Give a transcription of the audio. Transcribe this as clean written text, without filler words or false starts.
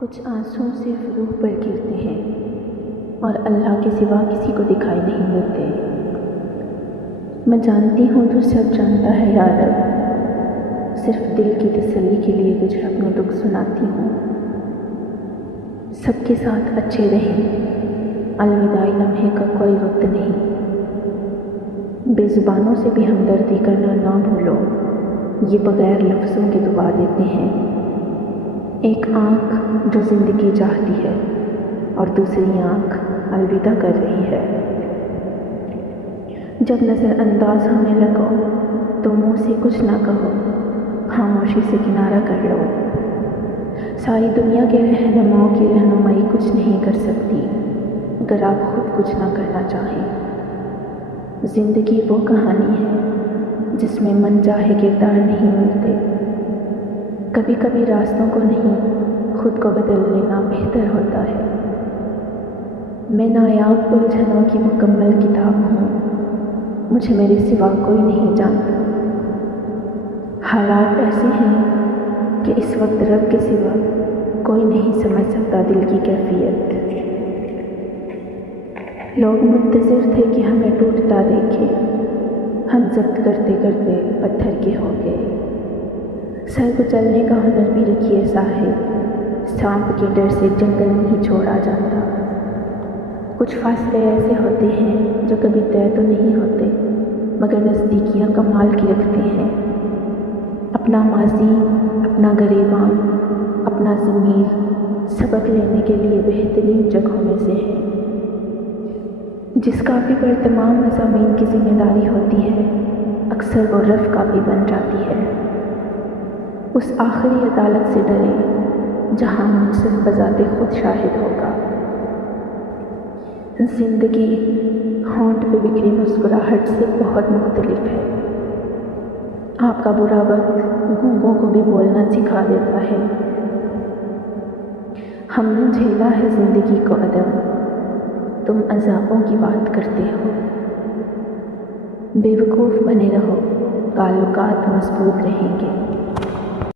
کچھ آنسو صرف روح پر گرتے ہیں اور اللہ کے سوا کسی کو دکھائی نہیں دیتے۔ میں جانتی ہوں تو سب جانتا ہے یا رب، صرف دل کی تسلی کے لیے تجھے اپنے دکھ سناتی ہوں۔ سب کے ساتھ اچھے رہیں، الوداعی لمحے کا کوئی وقت نہیں۔ بے زبانوں سے بھی ہمدردی کرنا نہ بھولو، یہ بغیر لفظوں کے دعا دیتے ہیں۔ ایک آنکھ جو زندگی چاہتی ہے اور دوسری آنکھ الوداع کر رہی ہے۔ جب نظر انداز ہونے لگو تو منہ سے کچھ نہ کہو، خاموشی سے کنارہ کر لو۔ ساری دنیا کے رہنماؤں کی رہنمائی کچھ نہیں کر سکتی اگر آپ خود کچھ نہ کرنا چاہیں۔ زندگی وہ کہانی ہے جس میں من چاہے کردار نہیں ملتے۔ کبھی کبھی راستوں کو نہیں، خود کو بدل لینا بہتر ہوتا ہے۔ میں نایاب الجھنوں کی مکمل کتاب ہوں، مجھے میرے سوا کوئی نہیں جانتا۔ حالات ایسے ہیں کہ اس وقت رب کے سوا کوئی نہیں سمجھ سکتا دل کی کیفیت۔ لوگ منتظر تھے کہ ہمیں ٹوٹتا دیکھے، ہم ضبط کرتے کرتے پتھر کے ہو گئے۔ سر کو چلنے کا ہنر بھی رکھیے صاحب، سانپ کے ڈر سے جنگل نہیں چھوڑا جاتا۔ کچھ فاصلے ایسے ہوتے ہیں جو کبھی طے تو نہیں ہوتے مگر نزدیکیاں کمال کی رکھتے ہیں۔ اپنا ماضی، اپنا گریباں، اپنا ضمیر سبق لینے کے لیے بہترین جگہوں میں سے ہے۔ جس کاپی پر تمام مضامین کی ذمہ داری ہوتی ہے اکثر وہ رف کاپی بن جاتی ہے۔ اس آخری عدالت سے ڈرے جہاں منصف بذات خود شاہد ہوگا۔ زندگی ہونٹ پہ بکھری مسکراہٹ سے بہت مختلف ہے۔ آپ کا برا وقت گونگوں کو بھی بولنا سکھا دیتا ہے۔ ہم نے جھیلا ہے زندگی کو عدم، تم عذابوں کی بات کرتے ہو۔ بے وقوف بنے رہو، تعلقات مضبوط رہیں گے۔